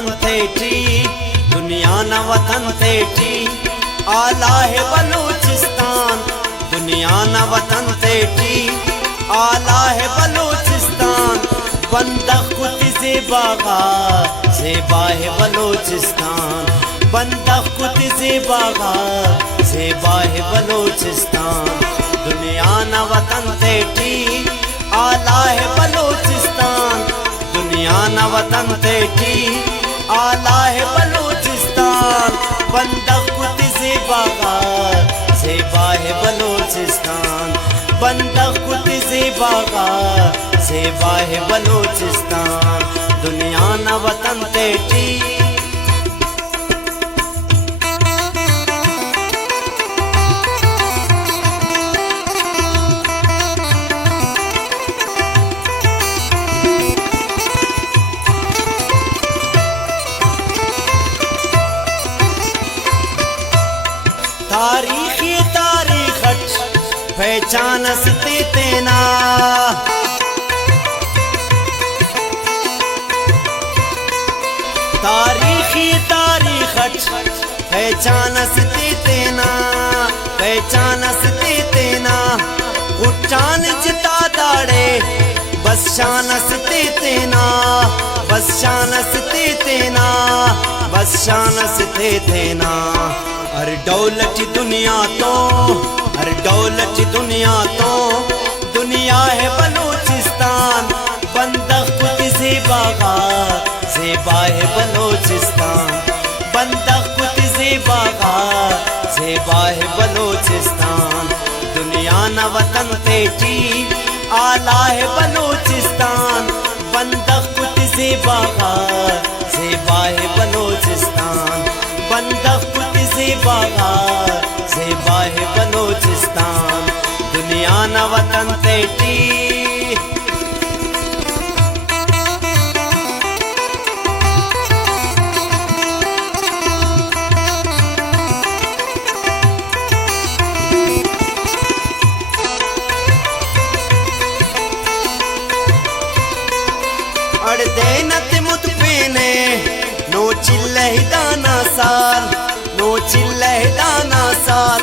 वतन थेटी, दुनिया न वतन थेटी, आला है बलूचिस्तान। दुनिया न वतन थेटी, आला है बलूचिस्तान। बंदख कुति ज़ेबागा, ज़ेबा है बलूचिस्तान। बंदख कुति ज़ेबागा, ज़ेबा है बलूचिस्तान। दुनिया न वतन थेटी, आला है बलूचिस्तान। दुनिया न वतन थेटी, आला है बलूचिस्तान। बंदख कुति ज़ेबागा, ज़ेबा है बलूचिस्तान। बंदख कुति ज़ेबागा, ज़ेबा है बलूचिस्तान। दुनिया न वतन थेटी। तारीखी तारीखट पहचानस तेना, तारीखी तारीखट पहचानस तेना, पहचानस तेना। उठान जिता दाड़े बस शानस तेना, बस शानस तेना, बस शानस तेना। हर दौलत दुनिया तो, हर दौलत दुनिया तो, दुनिया है बलूचिस्तान। बंदख कुति ज़ेबागा, ज़ेबा है बलूचिस्तान। बंदख कुति ज़ेबागा, ज़ेबा है बलूचिस्तान। दुनिया न वतन थेटी, आला है बलूचिस्तान। बंदख कुति ज़ेबागा, ज़ेबा है बलूचिस्तान। बंदख कुति ज़ेबागा, ज़ेबा है बलूचिस्तान। दुनिया न वतन थेटी। अड़देनत मुत पेने नो चिल्लह दाना साल, नो चिल्लह दाना साल।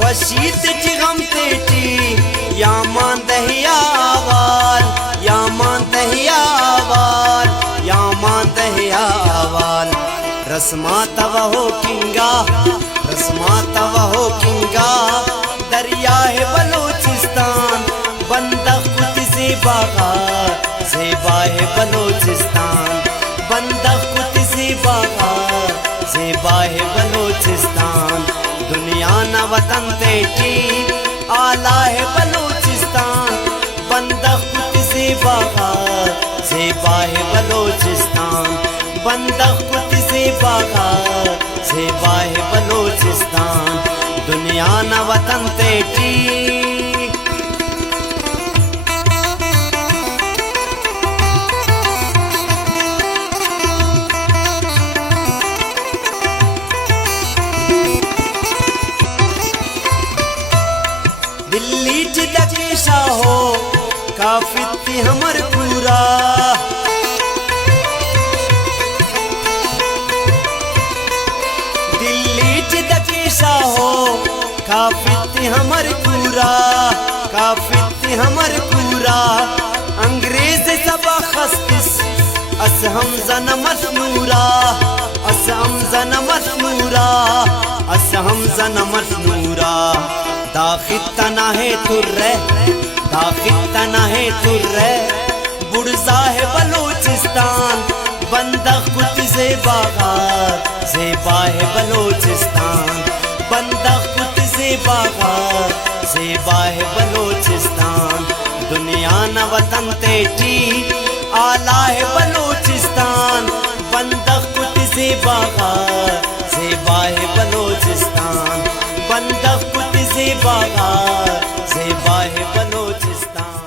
फशीत जिगम तेटी, या मान दहिया आवाल, या मान दहिया आवाल, या मान दहिया आवाल। रस्मा तव हो किंगा, रस्मा तव हो किंगा। दरिया है बलूचिस्तान। बंदख कुति ज़ेबागा, ज़ेबा है बलूचिस्तान। बंदख कुति ज़ेबागा, ज़ेबा है बलूचिस्तान। दुनिया न वतन थेटी, आला है बलूचिस्तान। बंदख कुति ज़ेबागा, ज़ेबा है बलूचिस्तान। बंदख कुति ज़ेबागा, ज़ेबा है बलूचिस्तान। दुनिया न वतन थेटी। दिल्ली जिदकेशा हो काफी हमर पूरा। दिल्ली जिदकेशा हो काफी हमर पूरा, काफी हमर पूरा। अंग्रेज सबा खस्तिस अस हम जनमत नूरा, अस हम जनमत नूरा, अस हम जनमत नूरा। दाखिल तना है तुर्रे, दाखिल तना है तुर्रे। बुड़जा है बलूचिस्तान। बंदख कुति ज़ेबागा, ज़ेबा है बलूचिस्तान। बंदख कुति ज़ेबागा, ज़ेबा है बलूचिस्तान। दुनिया न वतन थेटी, आला है बलूचिस्तान। बंदख कुति ज़ेबागा, ज़ेबा है बलूचिस्तान। बंदख कुति ज़ेबागा, ज़ेबा है बलूचिस्तान।